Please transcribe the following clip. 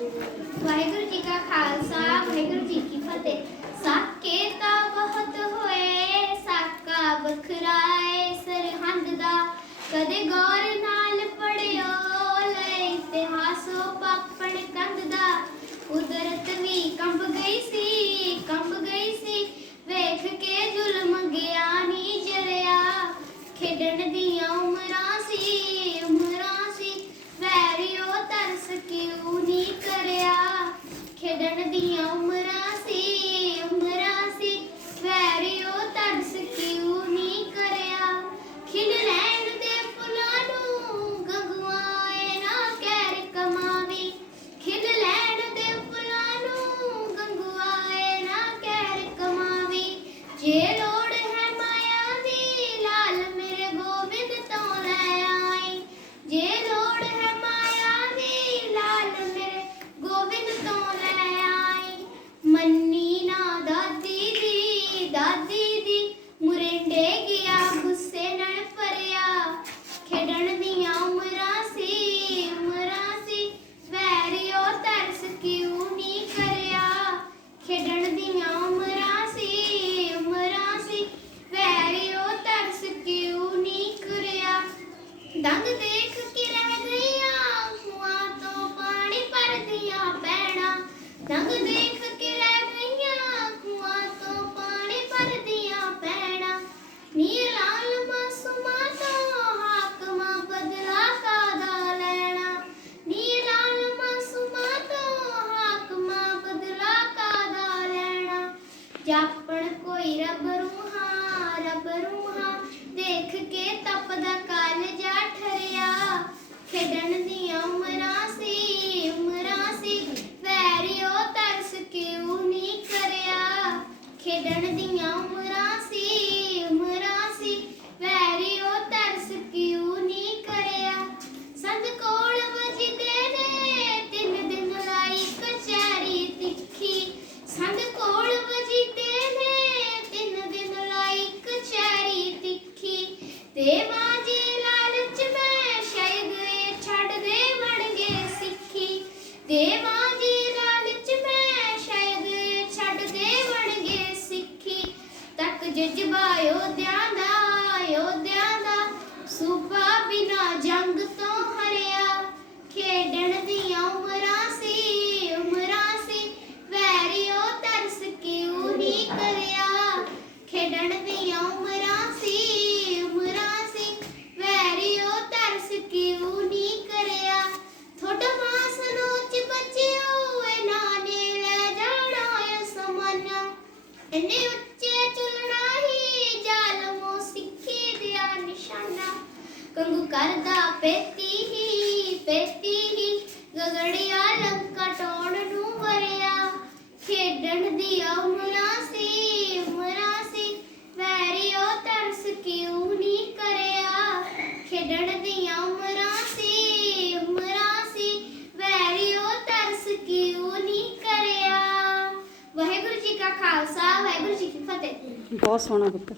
ਵਾਹਿਗੁਰੂ ਜੀ ਕਾ ਖਾਲਸਾ, ਵਾਹਿਗੁਰੂ ਜੀ ਕੀ ਫਤਿਹ। ਸਾਕੇ ਤਾਂ ਬਹੁਤ ਹੋਏ, ਸਾਕਾ ਬਖਰਾਏ ਸਰਹੰਦ ਦਾ। ਕਦੇ ਗੌਰ ਨਾਲ ਪੜਿਓ ਲੈ ਇਤਿਹਾਸੋ ਪਾਪਣ ਕੰਦ ਦਾ। ਕੁਦਰਤ ਵੀ ਕੰਬ ਗਈ ਸੀ ਜਾਪਣ ਕੋਈ ਰੱਬ ਰੂਹਾਂ ਰੱਬ ਰੂਹਾਂ, ਦੇਖ ਕੇ ਤਪਦਾ ਕਲ ਜਾ ਠਰਿਆ। ਖੇਡਣ ਦੀਆਂ ਉਮਰਾਂ ਸੀ ਉਮਰਾਂ ਸੀ, ਵੈਰਿਓ ਤਰਸ ਕਿਉਂ ਨਹੀਂ ਕਰਿਆ? ਖੇਡਣ ਦੀਆਂ ਉਮਰਾਂ ਸੀ ਉਮਰਾਂ ਸੀ, ਵੈਰਿਓ ਤਰਸ ਕਿਉਂ ਨਹੀਂ ਕਰਿਆ? ਸੰਦ ਕੋਲ ਦੇਵਾਂ ਜੀ ਲਾਲਚ ਮੈਂ ਸ਼ਾਇਦ ਇਹ ਛੱਡ ਦੇ ਵੜਗੇ ਸਿੱਖੀ ਦੇਵਾਂ ਜੀ ਲਾਲਚ ਮੈਂ ਸ਼ਾਇਦ ਇਹ ਛੱਡ ਦੇ ਵੜਗੇ ਸਿੱਖੀ ਤੱਕ ਜਜ਼ਬਾ ਯੋਧਿਆਂ ਇੰਨੇ ਉੱਚੇ ਚੁਲਣਾ ਹੀ ਜ਼ਾਲਮੋ ਸਿੱਖੀ ਦਿਆ ਨਿਸ਼ਾਨਾ। ਕੰਗੂ ਕਰਦਾ ਪੇਤੀ ਹੀ ਪੇਤੀ ਹੀ, ਗਗੜਿਆ ਲੰਕਾ ਟੋਣ ਨੂੰ ਵਰਿਆ। ਖੇਡਣ ਦੀ ਉਮਰਾਂ ਸੀ ਉਮਰਾਂ ਸੀ, ਵੈਰਿਓ ਤਰਸ ਕਿਉਂ ਨਹੀਂ ਕਰਿਆ? ਖੇਡਣ ਦੀਆਂ ਉਮਰਾਂ ਸੀ ਉਮਰਾਂ ਸੀ, ਵੈਰਿਓ ਤਰਸ ਕਿਉਂ ਨਹੀਂ ਵਾਹਿਗੁਰੂ ਜੀ ਕਾ ਖਾਲਸਾ ਵਾਹਿਗੁਰੂ ਜੀ ਕੀ ਫਤਿਹ। ਬਹੁਤ ਸੋਹਣਾ ਪੁੱਤਰ।